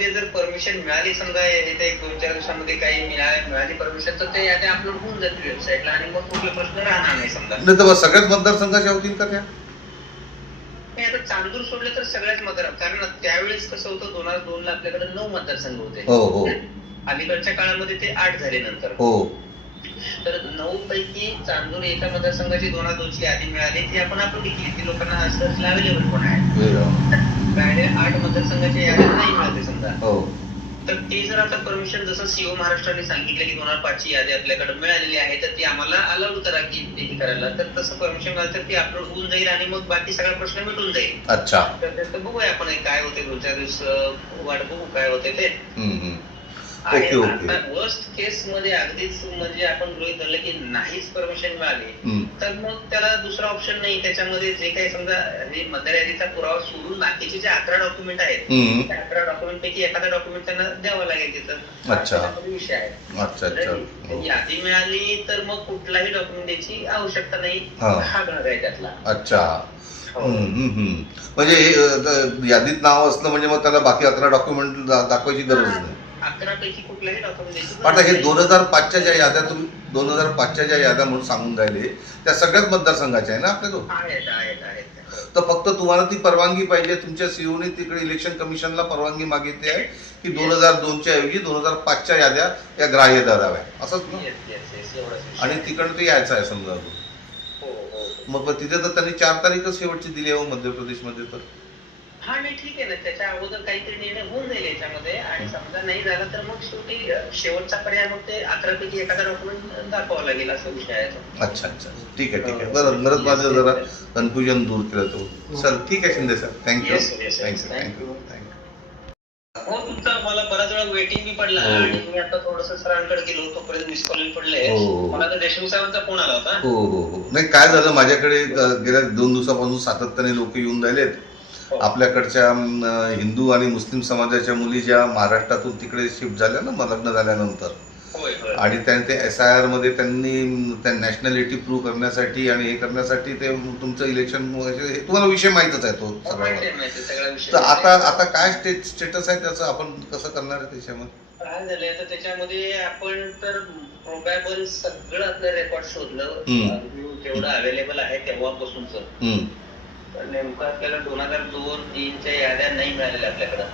यादीमध्ये जर परमिशन मिळाली, समजा येत्या 1-2-4 दिवसामध्ये काही मिळाली परमिशन, तर ते याद्या अपलोड होऊन जातील वेबसाईटला आणि मग कुठले प्रश्न राहणार नाही समजा. नाही तर सगळ्याच मतदारसंघाच्या होतील का त्या? नाही, आता चांदूर सोडले तर सगळ्याच मतदार, कारण त्यावेळेस कसं होतं 2002 ला आपल्याकडे 9 मतदारसंघ होते. हो हो. अलीकडच्या काळामध्ये ते 8 झाले नंतर. हो. तर 9 पैकी चांदूर एका मतदारसंघाची 2002 ची यादी मिळाली, ती आपण अपलोड केली, ती लोकांना सर्चला अवेलेबल पण आहे. काय 8 मतदारसंघाच्या याद्या नाही मिळाली समजा. हो. तर ते जर आता परमिशन, जसं सीओ महाराष्ट्राने सांगितलं की 2005 ची यादी आपल्याकडे मिळालेली आहे, तर ती आम्हाला अलाउड करा की ते करायला, तर तसं परमिशन मिळालं तर ती अपलोड होऊन जाईल आणि मग बाकी सगळा प्रश्न मिटून जाईल. अच्छा. तर बघूया आपण काय होते, 2-4 दिवस वाट बघू काय होते ते. Okay okay. वर्स्ट केस मध्ये अगदीच म्हणजे आपण गृहीत धरलं की नाहीच परमिशन मिळाली, तर मग त्याला दुसरा ऑप्शन नाही. त्याच्यामध्ये जे काही समजा मतदार यादीचा पुरावा सोडून बाकीचे जे 11 डॉक्युमेंट आहेत, त्या 11 डॉक्युमेंट पैकी एखादा डॉक्युमेंट त्यांना द्यावा लागेल तिथं. अच्छा. विषय आहे. अच्छा अच्छा. यादी मिळाली तर मग कुठलाही डॉक्युमेंट द्यायची आवश्यकता नाही, हा भाग आहे त्यातला. अच्छा. म्हणजे यादीत नाव असलं म्हणजे मग त्याला बाकी 11 डॉक्युमेंट दाखवायची गरज नाही. 11 पैकी कुठलाही डॉक्युमेंट द्यायची. आता हे 2005च्या ज्या याद्या तुम्ही 2005च्या ज्या याद्या म्हणून सांगून राहिले त्या सगळ्याच मतदारसंघाच्या आहे ना आपल्या? आहेत. तर फक्त तुम्हाला ती परवानगी पाहिजे, तुमच्या सीओने तिकडे इलेक्शन कमिशनला परवानगी मागितली आहे की 2002च्या ऐवजी 2005च्या याद्या या ग्राह्य धराव्या, असंच ना? आणि तिकडे ते यायचं आहे समजा. मग तिथे तर त्यांनी 4 तारीखच शेवटची दिली आहे मध्य प्रदेशमध्ये. तर हा नाही, ठीक आहे ना, त्याच्या अगोदर काहीतरी निर्णय होऊन जाईल याच्यामध्ये, आणि समजा नाही झाला तर मग शेवटी शेवटचा पर्याय मग ते 11 पैकी एखादा डॉक्युमेंट दाखवावं लागेल, असा विषय आहे. अच्छा अच्छा, ठीक आहे ठीक आहे. बरं, माझं जरा कन्फ्युजन दूर केलं तो. सर ठीक आहे शिंदे सर, थँक्यू. हो, तुमचा मला बराच वेळा वेटिंग बी पडला आणि मी आता थोडंसं सरांकडे गेलो, तोपर्यंत मिस कॉल पडले. मला तर देशमुख साहेबांचा फोन आला होता. हो हो हो. नाही, काय झालं, माझ्याकडे गेल्या 2 दिवसापासून सातत्याने लोक येऊन राहिलेत. आपल्याकडच्या हिंदू आणि मुस्लिम समाजाच्या मुली ज्या महाराष्ट्रातून तिकडे शिफ्ट झाल्या ना लग्न झाल्यानंतर, आणि त्यांनी ते SIR मध्ये त्यांनी त्या नॅशनॅलिटी प्रूव्ह करण्यासाठी आणि हे करण्यासाठी ते तुमचं इलेक्शन, तुम्हाला विषय माहीतच आहे तो सगळा. तर आता काय स्टेटस आहे त्याचं, आपण कसं करणार आहे त्याच्यामध्ये? काय झालंय तर त्याच्यामध्ये आपण तर प्रोबॅबल सगळं आपलं रेकॉर्ड शोधलं, जेवढं अवेलेबल आहे तेव्हापासूनच. नेमकं आपल्याला 2002-2003च्या याद्या नाही मिळालेल्या आपल्याकडं.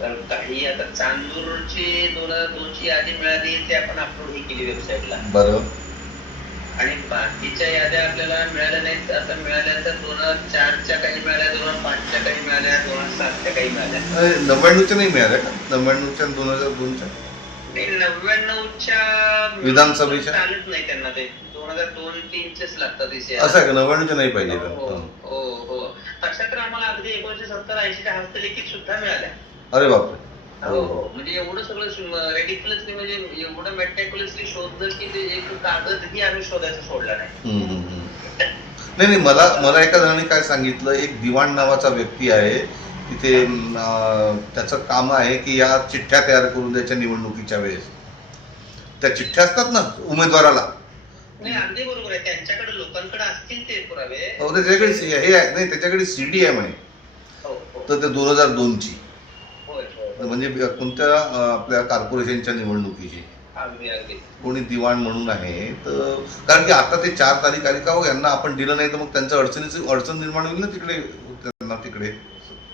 तर काही आता चांदूरची 2002ची यादी मिळाली, ते आपण अपलोड ही केली वेबसाईटला. बरोबर. आणि बाकीच्या याद्या आपल्याला मिळाल्या नाहीत. आता मिळाल्या तर 2004च्या काही मिळाल्या, 2005च्या काही मिळाल्या, 2007च्या काही मिळाल्या. 99च्या नाही मिळाल्या का? 99च्या 2002च्या 99च्या विधानसभेच्या चालत नाही त्यांना, ते 2002-03चेच लागतात. असं आहे का? 99च्या नाही पाहिजे? हो. तशा तर आम्हाला अगदी 1970-80च्या हस्तलिखित सुद्धा मिळाल्या. अरे बापरे. हो, म्हणजे एवढं सगळं रेडिक्युलसली, म्हणजे एवढं मेटिक्युलसली शोधलं की ते एक कागदही आम्ही शोधायचं सोडला नाही. नाही, मला एका जणांनी काय सांगितलं, एक दिवाण नावाचा व्यक्ती आहे तिथे, त्याचं काम आहे की या चिठ्ठ्या तयार करून द्यायच्या निवडणुकीच्या वेळेस. त्या चिठ्ठ्या असतात ना उमेदवाराला. नाही, अगदी बरोबर आहे, त्यांच्याकडे लोकांकडे असतील ते पुरावे. त्याच्याकडे हे आहे, नाही त्याच्याकडे CD आहे म्हणे. तर ते 2002ची, म्हणजे कोणत्या आपल्या कॉर्पोरेशनच्या निवडणुकीची. कोणी दिवाण म्हणून आहे. तर कारण की आता ते 4 तारीख आली का, यांना आपण दिलं नाही तर मग त्यांचं अडचण निर्माण होईल ना तिकडे, त्यांना तिकडे.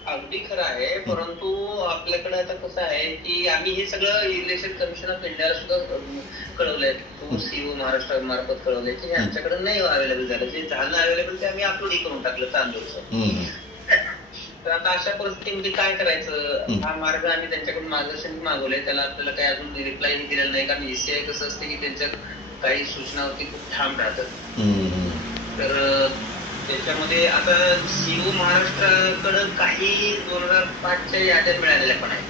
अगदी खरं आहे, परंतु आपल्याकडे आता कसं आहे की आम्ही हे सगळं इलेक्शन कमिशन ऑफ इंडियाला सुद्धा कळवलंय, सीओ महाराष्ट्र मार्फत कळवलंय की आमच्याकडे नाही अवेलेबल झालं. जे झालं अवेलेबल ते आम्ही अपलोड करून टाकलं चांदूरचं. तर आता अशा परिस्थितीमध्ये काय करायचं, हा मार्ग आम्ही त्यांच्याकडून मार्गदर्शन मागवलंय. त्याला आपल्याला काही अजून रिप्लाय दिलेला नाही, कारण ECI कसं असते की त्यांच्या काही सूचनावरती खूप ठाम राहतात. तर त्याच्यामध्ये आता सीओ महाराष्ट्राकडे काही 2005च्या याद्या मिळालेल्या पण आहेत.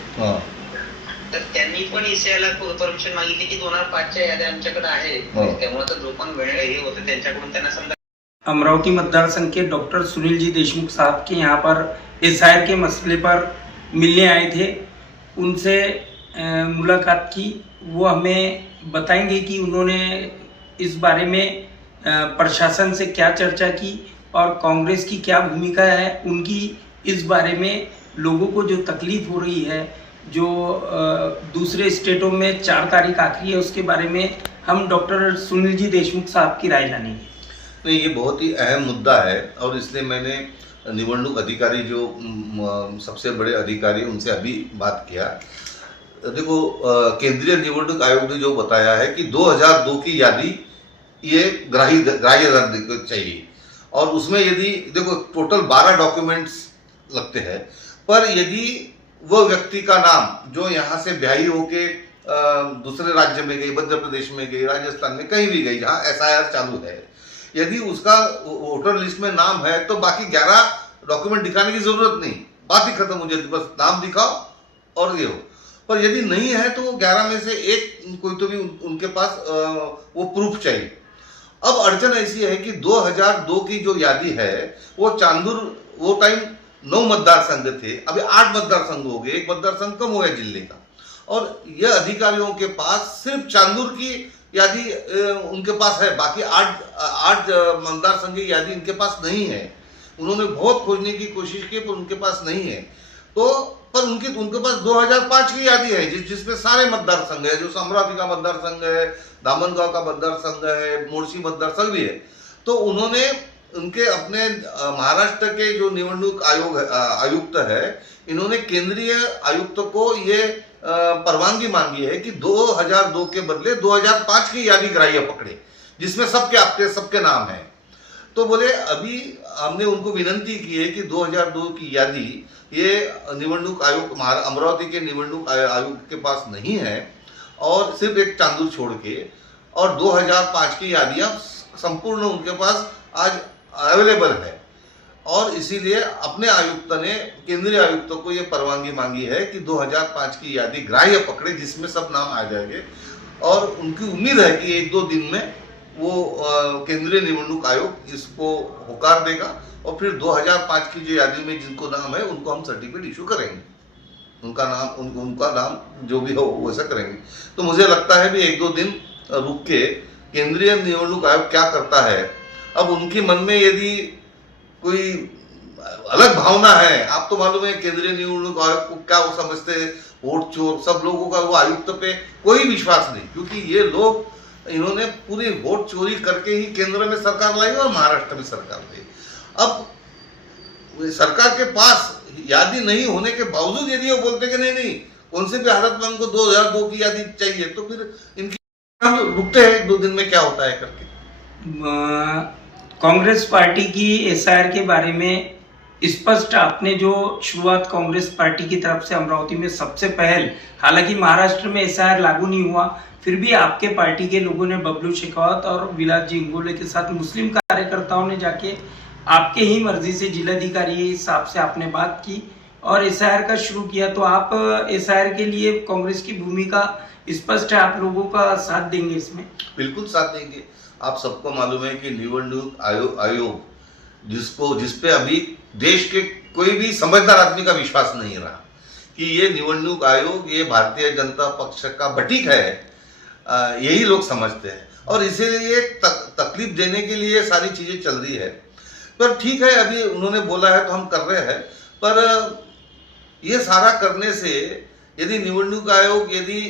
तर त्यांनी पण ECIला परमिशन मागितली की 2005च्या याद्या आमच्याकडे आहे, त्यामुळे तर जो पण वेळ हे होतं त्यांच्याकडून त्यांना समजा. अमरावती मतदार संघ के डॉक्टर सुनील जी देशमुख साहब के यहाँ पर SIR के मसले पर मिलने आए थे, उनसे मुलाकात की. वो हमें बताएंगे कि उन्होंने इस बारे में प्रशासन से क्या चर्चा की और कांग्रेस की क्या भूमिका है उनकी, इस बारे में लोगों को जो तकलीफ हो रही है, जो दूसरे स्टेटों में 4 तारीख आखिरी है, उसके बारे में हम डॉक्टर सुनील जी देशमुख साहब की राय जानेंगे। नहीं, ये बहुत ही अहम मुद्दा है और इसलिए मैंने निवडणूक अधिकारी जो सबसे बड़े अधिकारी उनसे अभी बात किया। देखो, केंद्रीय निवडणूक आयोग ने जो बताया है कि 2002 की यादी ये ग्राह्य रहना चाहिए और उसमें यदि देखो टोटल 12 डॉक्यूमेंट्स लगते हैं, पर यदि वो व्यक्ति का नाम जो यहाँ से ब्याही होके दूसरे राज्य में गई, मध्य प्रदेश में गई, राजस्थान में कहीं भी गई जहाँ SIR चालू है, यदि उसका वोटर लिस्ट में नाम है तो बाकी 11 डॉक्यूमेंट दिखाने की जरूरत नहीं, बात ही खत्म हो जाती, बस नाम दिखाओ और ये हो। पर यदि नहीं है तो वो 11 में से एक कोई तो भी उनके पास वो प्रूफ चाहिए। अब अड़चन ऐसी है कि 2002 की जो यादी है वो चांदूर, वो टाइम 9 मतदार संघ थे, अभी 8 मतदार संघ हो गए, एक मतदार संघ कम हो गया जिले का, और यह अधिकारियों के पास सिर्फ चांदूर की यादी उनके पास है, बाकी 8 मतदार संघ की यादी इनके पास नहीं है। उन्होंने बहुत खोजने की कोशिश की पर उनके पास नहीं है। तो पर उनके पास 2005 की यादी है जिसमें सारे मतदार संघ है, जो अमरावती का मतदार संघ है, दामनगांव का मतदार संघ है, मोर्शी मतदार संघ भी है। तो उन्होंने उनके अपने महाराष्ट्र के जो निवडणूक आयुक्त है, इन्होंने केंद्रीय आयुक्त को ये परवानगी मांगी है कि 2002 के बदले 2005 की यादी ग्राह्य पकड़े, जिसमें सबके नाम है। तो बोले अभी हमने उनको विनंती की है कि 2002 की यादी ये निवडणूक आयोग अमरावती के निवडणूक आयोग के पास नहीं है, और सिर्फ एक चांदूर छोड़ के, और 2005 की यादियां संपूर्ण उनके पास आज अवेलेबल है, और इसीलिए अपने आयुक्त ने केंद्रीय आयुक्त को ये परवानगी मांगी है कि 2005 की यादी ग्राह्य पकड़े, जिसमें सब नाम आ जाएंगे। और उनकी उम्मीद है कि 1-2 दिन में वो केंद्रीय निवडणूक आयोग इसको होकार देगा और फिर 2005 की जो यादी में जिनको नाम है उनको हम सर्टिफिकेट इशू करेंगे, उनका नाम जो भी हो वैसा करेंगे। तो मुझे लगता है भी 1-2 दिन रुक के केंद्रीय निवडणूक आयोग क्या करता है। अब उनके मन में यदि कोई अलग भावना है, आप तो मालूम है केंद्रीय निवडणूक आयोग को क्या वो समझते हैं, वोट चोर, सब लोगों का वो आयुक्त पे कोई विश्वास नहीं, क्योंकि ये लोग इन्होंने पूरी वोट चोरी करके ही केंद्र में सरकार लाई और महाराष्ट्र में सरकार लाई। अब सरकार के पास यादी नहीं होने के बावजूद यदि वो बोलते कि नहीं कौन से भी हालत में हमको 2002 की यादी चाहिए, तो फिर इनकी हम रुकते हैं 1-2 दिन में क्या होता है करके। कांग्रेस पार्टी की SIR के बारे में स्पष्ट आपने जो शुरुआत कांग्रेस पार्टी की तरफ से अमरावती में सबसे पहल, हालांकि महाराष्ट्र में SIR लागू नहीं हुआ, फिर भी आपके पार्टी के लोगों ने बबलू शेखावत और विलास जी इंगोले के साथ मुस्लिम कार्यकर्ताओं ने जाके आपके ही मर्जी से जिलाधिकारी साहब से आपने बात की और SIR का शुरू किया। तो आप SIR के लिए कांग्रेस की भूमिका स्पष्ट है, आप लोगों का साथ देंगे इसमें? बिल्कुल साथ देंगे। आप सबको मालूम है कि निवडणूक आयोग जिसपे अभी देश के कोई भी समझदार आदमी का विश्वास नहीं रहा कि ये निवडणूक आयोग ये भारतीय जनता पक्ष का बटीक है, यही लोग समझते हैं और इसीलिए तकलीफ देने के लिए सारी चीजें चल रही है। पर ठीक है, अभी उन्होंने बोला है तो हम कर रहे हैं, पर ये सारा करने से यदि निवडणूक आयोग यदि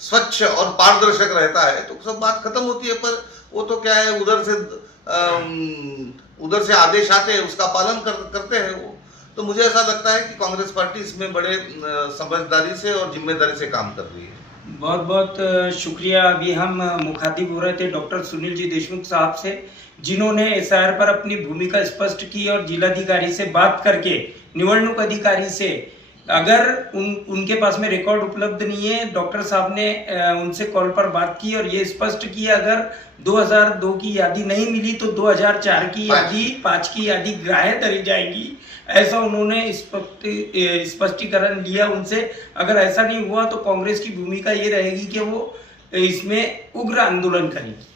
स्वच्छ और पारदर्शक रहता है तो सब बात खत्म होती है। पर वो तो क्या है, उधर से आदेश आते हैं, उसका पालन करते हैं वो। तो मुझे ऐसा लगता है कि कांग्रेस पार्टी इसमें बड़े समझदारी से और जिम्मेदारी से काम कर रही है। बहुत बहुत शुक्रिया। अभी हम मुखातिब हो रहे थे डॉक्टर सुनील जी देशमुख साहब से, जिन्होंने SIR पर अपनी भूमिका स्पष्ट की और जिलाधिकारी से बात करके निवडणूक अधिकारी से, अगर उनके पास में रिकॉर्ड उपलब्ध नहीं है, डॉक्टर साहब ने उनसे कॉल पर बात की और ये स्पष्ट किया अगर 2002 की यादी नहीं मिली तो 2004 की यादी 5 की यादी ग्राह्य धरी जाएगी, ऐसा उन्होंने स्पष्टीकरण लिया उनसे। अगर ऐसा नहीं हुआ तो कांग्रेस की भूमिका ये रहेगी कि वो इसमें उग्र आंदोलन करेगी।